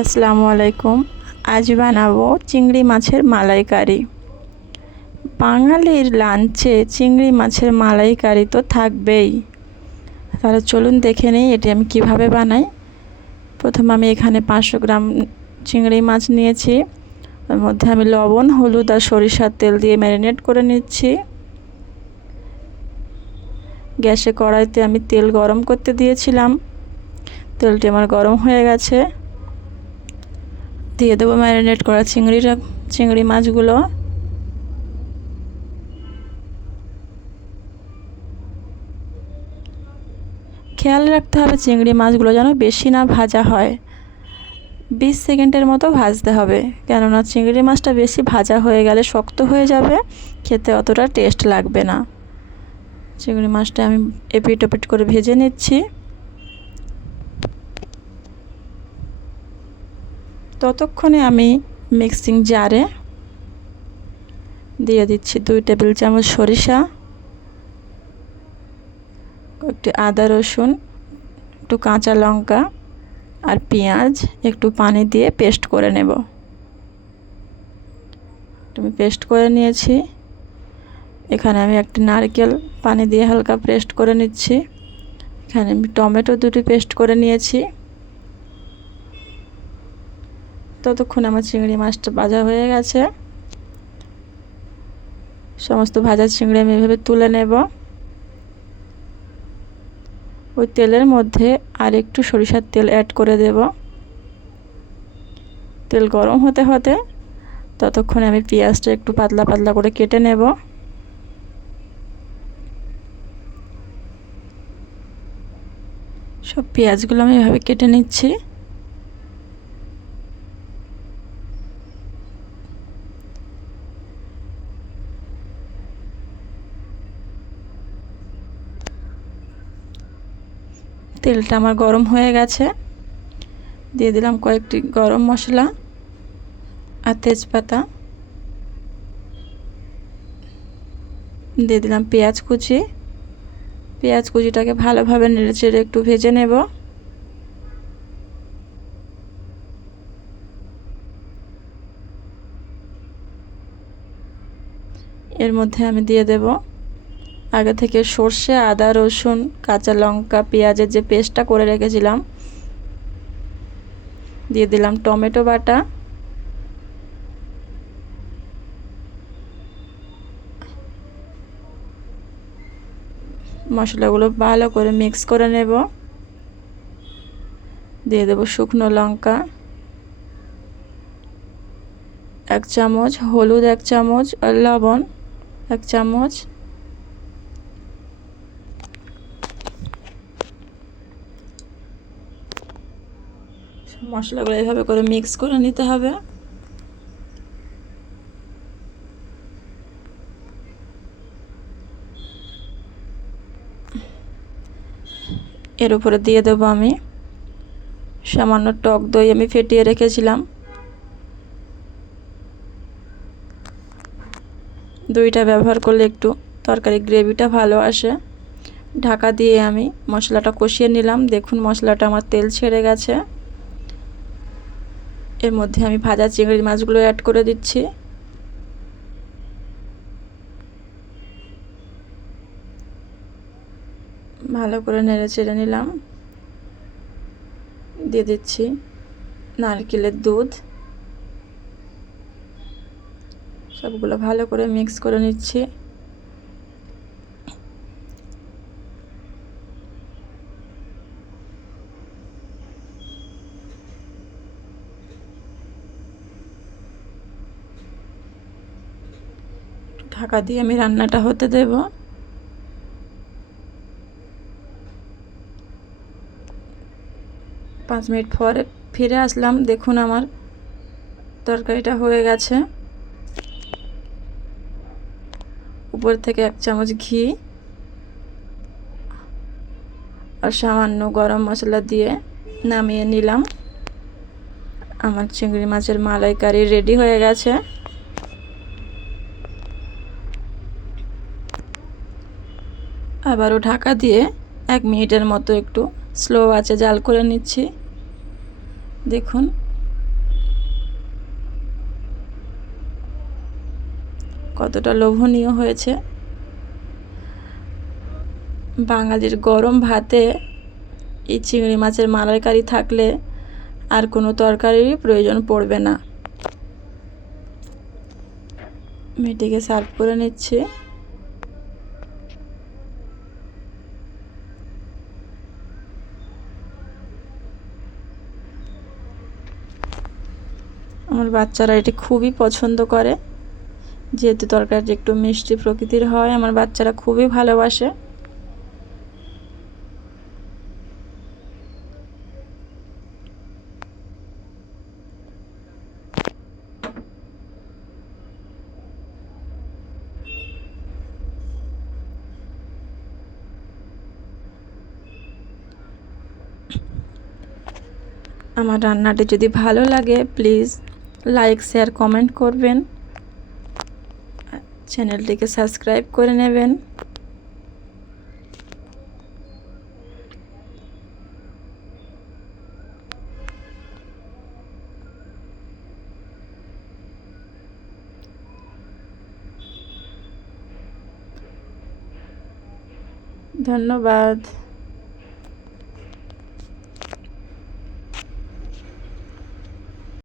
আসসালামু আলাইকুম। আজ বানাবো চিংড়ি মাছের মালাইকারি। বাঙালির লাঞ্চে চিংড়ি মাছের মালাইকারি তো থাকবেই। তাহলে চলুন দেখে নিই এটি আমি কীভাবে বানাই। প্রথমে আমি এখানে পাঁচশো গ্রাম চিংড়ি মাছ নিয়েছি। ওর মধ্যে আমি লবণ, হলুদ আর সরিষার তেল দিয়ে ম্যারিনেট করে নিচ্ছি। গ্যাসে কড়াইতে আমি তেল গরম করতে দিয়েছিলাম। তেলটি আমার গরম হয়ে গেছে। দিয়ে দেবো ম্যারিনেট করা চিংড়িটা, চিংড়ি মাছগুলো। খেয়াল রাখতে হবে চিংড়ি মাছগুলো যেন বেশি না ভাজা হয়। বিশ সেকেন্ডের মতো ভাজতে হবে, কেননা চিংড়ি মাছটা বেশি ভাজা হয়ে গেলে শক্ত হয়ে যাবে, খেতে অতটা টেস্ট লাগবে না। চিংড়ি মাছটা আমি এপিট ওপিট করে ভেজে নিচ্ছি। ততক্ষণে আমি মিক্সিং জারে দিয়ে দিচ্ছি দুই টেবিল চামচ সরিষা একটু আদা রসুন, একটু কাঁচা লঙ্কা আর পেঁয়াজ একটু পানি দিয়ে পেস্ট করে নেব। আমি পেস্ট করে নিয়েছি। এখানে আমি একটি নারকেল পানি দিয়ে হালকা পেস্ট করে নিচ্ছি। এখানে আমি টমেটো দুটি পেস্ট করে নিয়েছি। ততক্ষণ আমার চিংড়ি মাছটা ভাজা হয়ে গেছে। সমস্ত ভাজা চিংড়ি আমি এভাবে তুলে নেব। ওই তেলের মধ্যে আর একটু সরিষার তেল অ্যাড করে দেব। তেল গরম হতে হতে ততক্ষণে আমি পেঁয়াজটা একটু পাতলা পাতলা করে কেটে নেব। সব পেঁয়াজগুলো আমি এভাবে কেটে নিচ্ছি। তেলটা আমার গরম হয়ে গেছে। দিয়ে দিলাম কয়েকটি গরম মশলা আর তেজপাতা। দিয়ে দিলাম পেঁয়াজ কুচি। পেঁয়াজ কুচিটাকে ভালোভাবে নেড়ে চেড়ে একটু ভেজে নেব। এর মধ্যে আমি দিয়ে দেব আগে থেকে সর্ষে, আদা, রসুন, কাঁচা লঙ্কা, পেঁয়াজের যে পেস্টটা করে রেখেছিলাম, দিয়ে দিলাম টমেটো বাটা। মশলাগুলো ভালো করে মিক্স করে নেব। দিয়ে দেবো শুকনো লঙ্কা। এক চামচ, হলুদ এক চামচ লবণ এক চামচ। মশলাগুলো এভাবে করে মিক্স করে নিতে হবে। এর উপরে দিয়ে দেবো আমি সামান্য টক দই আমি ফেটিয়ে রেখেছিলাম। দইটা ব্যবহার করলে একটু তরকারি গ্রেভিটা ভালো আসে। ঢাকা দিয়ে আমি মশলাটা কষিয়ে নিলাম। দেখুন মশলাটা আমার তেল ছেড়ে গেছে। এর মধ্যে আমি ভাজা চিংড়ি মাছগুলো অ্যাড করে দিচ্ছি। ভালো করে নেড়ে চেড়ে নিলাম। দিয়ে দিচ্ছি নারকেলের দুধ। সবগুলো ভালো করে মিক্স করে নিচ্ছি। ঢাকা দিয়ে আমি রান্নাটা হতে দেব। পাঁচ মিনিট পরে ফিরে আসলাম। দেখুন আমার তরকারিটা হয়ে গেছে। উপর থেকে এক চামচ ঘি আর সামান্য গরম মশলা দিয়ে নামিয়ে নিলাম। আমার চিংড়ি মাছের মালাইকারি রেডি হয়ে গেছে। আবারও ঢাকা দিয়ে এক মিনিটের মতো একটু স্লো আছে জাল করে নিচ্ছি। দেখুন। কতটা লোভনীয় হয়েছে। বাঙালির গরম ভাতে এই চিংড়ি মাছের মালাইকারি থাকলে আর কোনো তরকারিরই প্রয়োজন পড়বে না। মেটিকে সার্ভ করে নিচ্ছে। আমার বাচ্চারা এটি খুবই পছন্দ করে। যেহেতু তরকারিটি একটু মিষ্টি প্রকৃতির হয়, আমার বাচ্চারা খুবই ভালোবাসে। আমার রান্নাটি যদি ভালো লাগে প্লিজ লাইক শেয়ার কমেন্ট করবেন। চ্যানেলটিকে সাবস্ক্রাইব করে নেবেন। ধন্যবাদ।